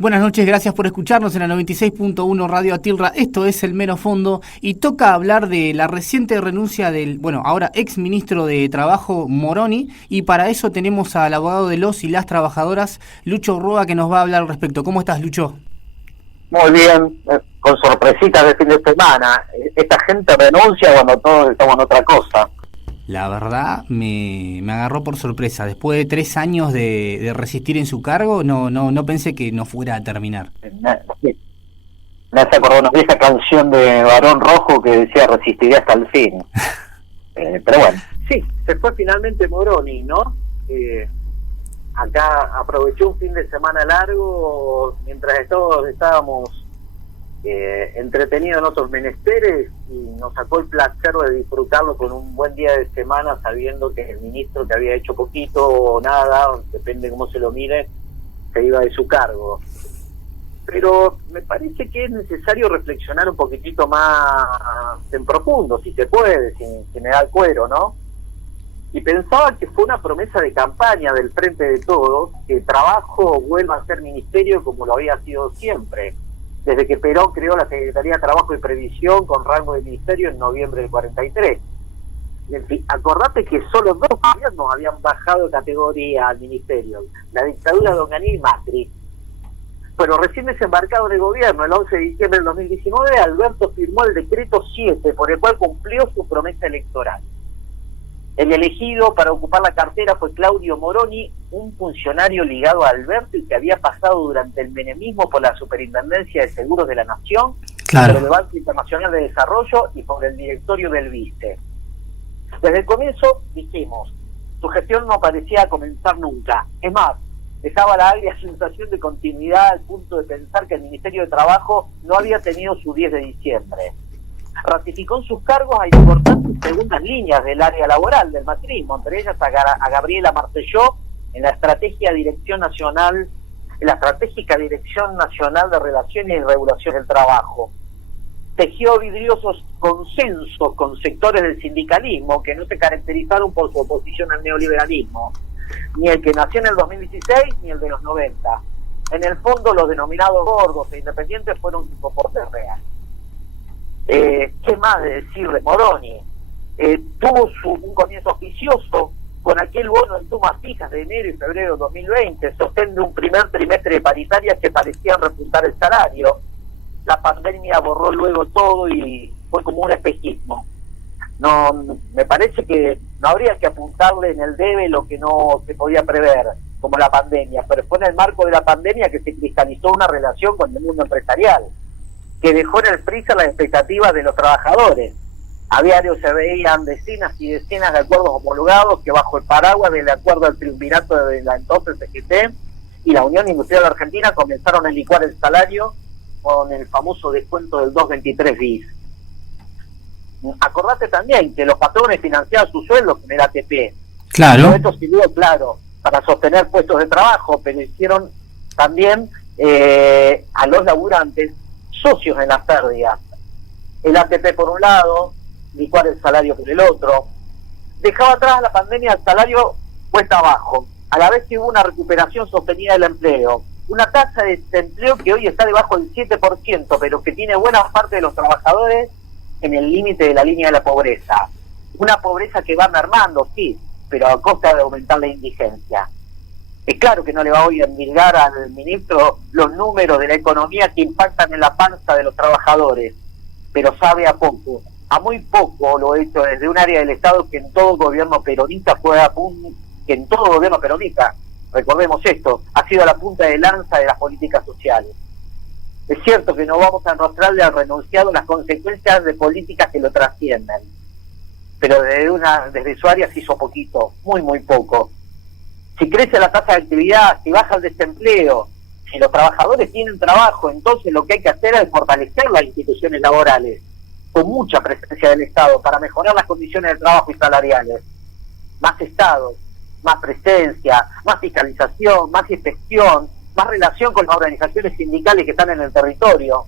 Buenas noches, gracias por escucharnos en la 96.1 Radio Atilra. Esto es El Mero Fondo y toca hablar de la reciente renuncia del, ahora ex ministro de Trabajo, Moroni, y para eso tenemos al abogado de los y las trabajadoras, Lucho Roa, que nos va a hablar al respecto. ¿Cómo estás, Lucho? Muy bien, con sorpresitas de fin de semana. Esta gente renuncia cuando todos estamos en otra cosa. La verdad me agarró por sorpresa. Después de 3 años de resistir en su cargo, no pensé que no fuera a terminar. Me hace acordar una vieja canción de Barón Rojo que decía resistiré hasta el fin. Pero bueno. Sí, se fue finalmente Moroni, ¿no? Acá aprovechó un fin de semana largo mientras todos estábamos entretenidos en otros menesteres y nos sacó el placer de disfrutarlo con un buen día de semana, sabiendo que el ministro, que había hecho poquito o nada, depende cómo se lo mire, se iba de su cargo. Pero me parece que es necesario reflexionar un poquitito más en profundo, si se puede, sin me da el cuero, ¿no? Y pensaba que fue una promesa de campaña del Frente de Todos que Trabajo vuelva a ser ministerio como lo había sido siempre, desde que Perón creó la Secretaría de Trabajo y Previsión con rango de ministerio en noviembre del 43. Y en fin, acordate que solo 2 gobiernos habían bajado de categoría al ministerio, la dictadura de Onganía y Macri. Pero recién desembarcado en el gobierno, el 11 de diciembre del 2019, Alberto firmó el decreto 7, por el cual cumplió su promesa electoral. El elegido para ocupar la cartera fue Claudio Moroni, un funcionario ligado a Alberto y que había pasado durante el menemismo por la Superintendencia de Seguros de la Nación, Claro, por el Banco Internacional de Desarrollo y por el directorio del BICE. Desde el comienzo dijimos, su gestión no parecía comenzar nunca. Es más, dejaba la agria sensación de continuidad al punto de pensar que el Ministerio de Trabajo no había tenido su 10 de diciembre. Ratificó en sus cargos a importantes segundas líneas del área laboral del macrismo, entre ellas a Gabriela Marcelló en la estratégica Dirección Nacional de Relaciones y Regulación del Trabajo. Tejió vidriosos consensos con sectores del sindicalismo que no se caracterizaron por su oposición al neoliberalismo, ni el que nació en el 2016 ni el de los 90. En el fondo, los denominados gordos e independientes fueron su soporte real. ¿Qué más de decir de Moroni? Tuvo un comienzo auspicioso con aquel bono en sumas fijas de enero y febrero de 2020, sostén de un primer trimestre de paritarias que parecían repuntar el salario. La pandemia borró luego todo y fue como un espejismo. No, me parece que no habría que apuntarle en el debe lo que no se podía prever, como la pandemia, pero fue en el marco de la pandemia que se cristalizó una relación con el mundo empresarial, que dejó en el freezer las expectativas de los trabajadores. A diario se veían decenas y decenas de acuerdos homologados que bajo el paraguas del acuerdo del triunvirato de la entonces CGT y la Unión Industrial Argentina comenzaron a licuar el salario con el famoso descuento del 223 bis. Acordate también que los patrones financiaban sus sueldos con el ATP. claro. Todo esto sirvió, claro, para sostener puestos de trabajo, pero hicieron también a los laburantes socios en las pérdidas. El ATP por un lado, licuar el salario por el otro. Dejaba atrás la pandemia el salario cuesta abajo, a la vez que hubo una recuperación sostenida del empleo. Una tasa de desempleo que hoy está debajo del 7%, pero que tiene buena parte de los trabajadores en el límite de la línea de la pobreza. Una pobreza que va mermando, sí, pero a costa de aumentar la indigencia. Es claro que no le va hoy a endilgar al ministro los números de la economía que impactan en la panza de los trabajadores, pero sabe a poco, a muy poco lo hecho desde un área del Estado que en todo gobierno peronista recordemos esto, ha sido la punta de lanza de las políticas sociales. Es cierto que no vamos a enrostrarle al renunciado las consecuencias de políticas que lo trascienden, pero desde su área se hizo poquito, muy poco. Si crece la tasa de actividad, si baja el desempleo, si los trabajadores tienen trabajo, entonces lo que hay que hacer es fortalecer las instituciones laborales, con mucha presencia del Estado, para mejorar las condiciones de trabajo y salariales. Más Estado, más presencia, más fiscalización, más inspección, más relación con las organizaciones sindicales que están en el territorio.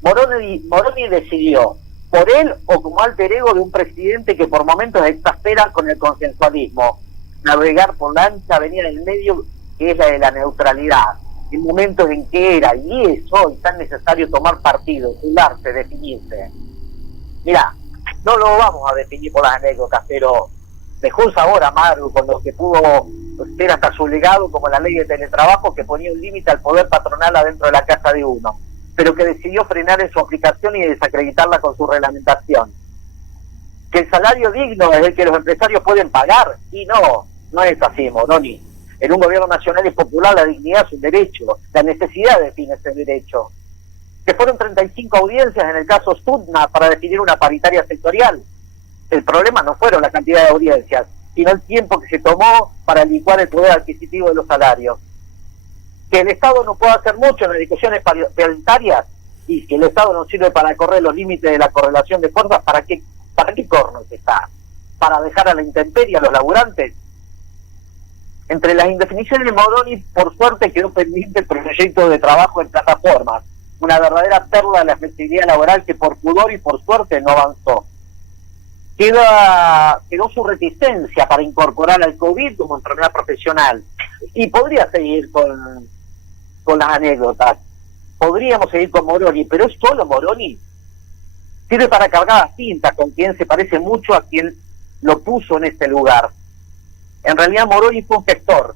Moroni decidió, por él o como alter ego de un presidente que por momentos exaspera con el consensualismo, navegar por la ancha avenida del medio, que es la de la neutralidad. en momentos en que era y es hoy tan necesario tomar partido, cuidarse, definirse. Mira, no lo vamos a definir por las anécdotas, pero dejó un sabor amargo con lo que pudo ser hasta su legado, como la ley de teletrabajo, que ponía un límite al poder patronal adentro de la casa de uno, pero que decidió frenar en su aplicación y desacreditarla con su reglamentación. Que el salario digno es el que los empresarios pueden pagar, y no es así, Moroni. En un gobierno nacional y popular la dignidad es un derecho, la necesidad define ese derecho. Que fueron 35 audiencias en el caso Stutna para definir una paritaria sectorial. El problema no fueron la cantidad de audiencias, sino el tiempo que se tomó para licuar el poder adquisitivo de los salarios. Que el Estado no puede hacer mucho en las discusiones paritarias, y si el Estado no sirve para correr los límites de la correlación de fuerzas, ¿para qué cornos está? ¿Para dejar a la intemperie a los laburantes? Entre las indefiniciones de Moroni, por suerte, quedó pendiente el proyecto de trabajo en plataformas, una verdadera perla de la flexibilidad laboral que por pudor y por suerte no avanzó. Quedó su reticencia para incorporar al COVID como enfermedad profesional. Y podría seguir con las anécdotas. Podríamos seguir con Moroni, pero ¿es solo Moroni? Sirve para cargar las tintas con quien se parece mucho a quien lo puso en este lugar. En realidad Moroni fue un gestor,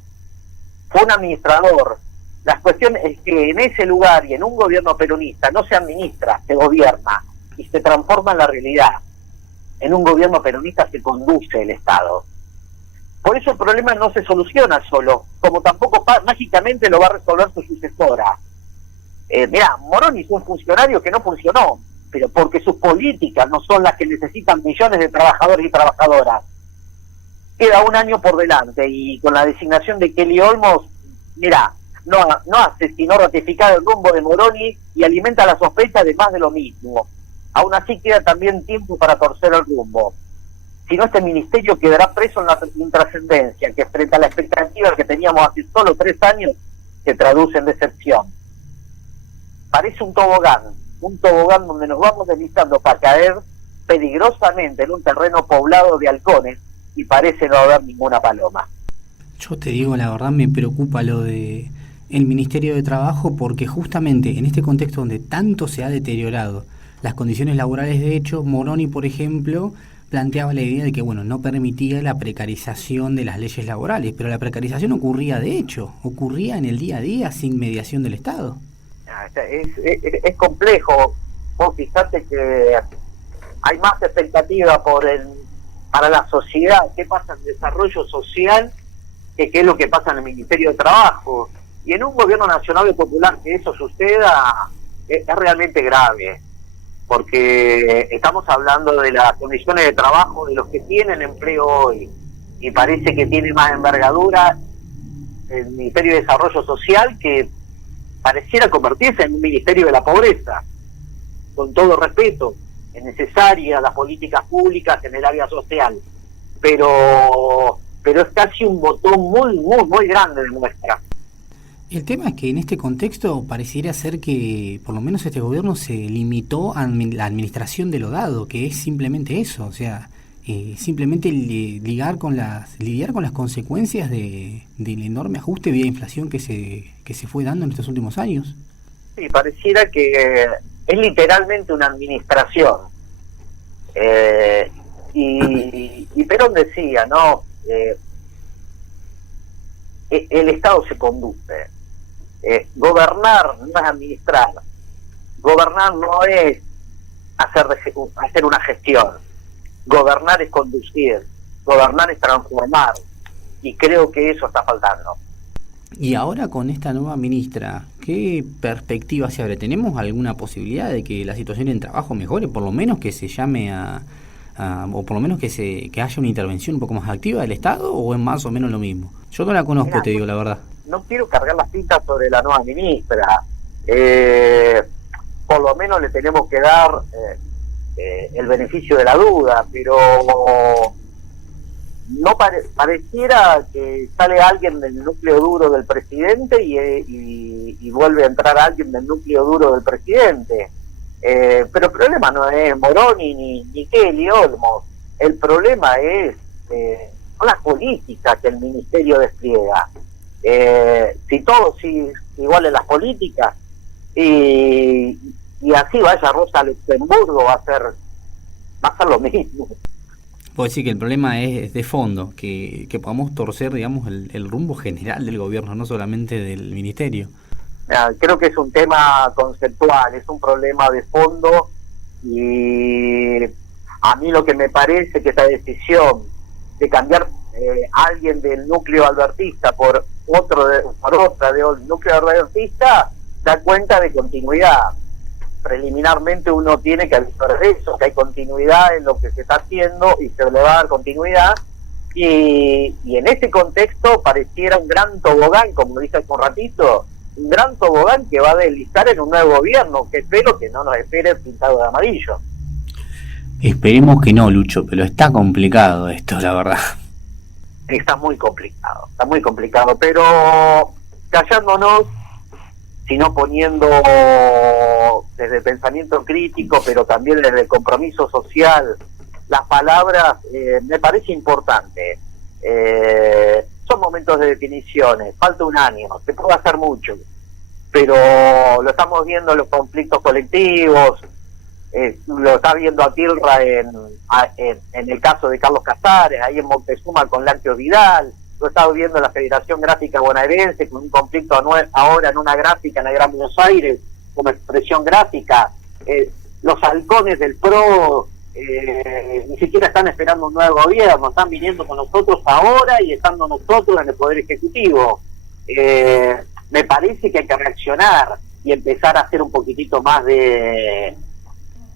fue un administrador. La cuestión es que en ese lugar y en un gobierno peronista no se administra, se gobierna y se transforma en la realidad. En un gobierno peronista se conduce el Estado. Por eso el problema no se soluciona solo, como tampoco mágicamente lo va a resolver su sucesora. Mirá, Moroni fue un funcionario que no funcionó, pero porque sus políticas no son las que necesitan millones de trabajadores y trabajadoras. Queda un año por delante y con la designación de Kelly Olmos, mirá, no hace sino ratificar el rumbo de Moroni y alimenta la sospecha de más de lo mismo. Aún así queda también tiempo para torcer el rumbo. Si no, este ministerio quedará preso en la intrascendencia, que frente a la expectativa que teníamos hace solo 3 años, se traduce en decepción. Parece un tobogán donde nos vamos deslizando para caer peligrosamente en un terreno poblado de halcones y parece no haber ninguna paloma. Yo te digo, la verdad me preocupa lo de el Ministerio de Trabajo, porque justamente en este contexto donde tanto se ha deteriorado las condiciones laborales, de hecho, Moroni, por ejemplo, planteaba la idea de que, bueno, no permitía la precarización de las leyes laborales, pero la precarización ocurría de hecho, ocurría en el día a día sin mediación del Estado. Es complejo. Vos fijate que hay más expectativa para la sociedad, qué pasa en el desarrollo social, que qué es lo que pasa en el Ministerio de Trabajo. Y en un gobierno nacional y popular que eso suceda es realmente grave, porque estamos hablando de las condiciones de trabajo de los que tienen empleo hoy, y parece que tiene más envergadura el Ministerio de Desarrollo Social, que pareciera convertirse en un Ministerio de la Pobreza. Con todo respeto, es necesaria las políticas públicas en el área social, pero es casi un botón muy grande de muestra. El tema es que en este contexto pareciera ser que por lo menos este gobierno se limitó a la administración de lo dado, que es simplemente eso, o sea, simplemente lidiar con las consecuencias del enorme ajuste vía inflación que se fue dando en estos últimos años. Sí, pareciera que es literalmente una administración. Y Perón decía, ¿no? El Estado se conduce. Gobernar no es administrar. Gobernar no es hacer una gestión. Gobernar es conducir. Gobernar es transformar. Y creo que eso está faltando. Y ahora con esta nueva ministra, ¿qué perspectiva se abre? ¿Tenemos alguna posibilidad de que la situación en trabajo mejore? Por lo menos que se llame o por lo menos que haya una intervención un poco más activa del Estado, ¿o es más o menos lo mismo? Yo no la conozco. Mirá, te digo la verdad. No quiero cargar las tintas sobre la nueva ministra. Por lo menos le tenemos que dar el beneficio de la duda, pero no pareciera que sale alguien del núcleo duro del presidente y vuelve a entrar alguien del núcleo duro del presidente. Pero el problema no es Moroni ni Kelly Olmos. El problema es son las políticas que el ministerio despliega. Si igual en las políticas, y así vaya Rosa Luxemburgo, va a ser lo mismo. Puedo decir que el problema es de fondo, que podamos torcer, digamos, el rumbo general del gobierno, no solamente del ministerio. Creo que es un tema conceptual, es un problema de fondo, y a mí lo que me parece que esa decisión de cambiar a alguien del núcleo albertista por otra del núcleo albertista da cuenta de continuidad. Preliminarmente uno tiene que avisar de eso, que hay continuidad en lo que se está haciendo y se le va a dar continuidad, y en ese contexto pareciera un gran tobogán, como dije hace un ratito, un gran tobogán que va a deslizar en un nuevo gobierno, que espero que no nos espere pintado de amarillo. Esperemos que no, Lucho, pero está complicado esto, la verdad. Está muy complicado, pero callándonos, sino poniendo desde el pensamiento crítico, pero también desde el compromiso social, las palabras, me parece importante. Son momentos de definiciones, falta un año, se puede hacer mucho, pero lo estamos viendo en los conflictos colectivos, lo está viendo Atilra en el caso de Carlos Casares, ahí en Moctezuma con Lácteo Vidal, lo está viendo en la Federación Gráfica Bonaerense con un conflicto ahora en una gráfica en el Gran Buenos Aires como expresión gráfica. Los halcones del PRO ni siquiera están esperando un nuevo gobierno, están viniendo con nosotros ahora y estando nosotros en el Poder Ejecutivo. Me parece que hay que reaccionar y empezar a hacer un poquitito más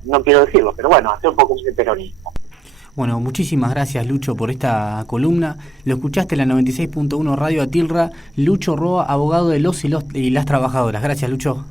no quiero decirlo, pero bueno, hacer un poco de peronismo. Bueno, muchísimas gracias, Lucho, por esta columna. Lo escuchaste en la 96.1 Radio Atilra. Lucho Roa, abogado de los y las trabajadoras. Gracias, Lucho.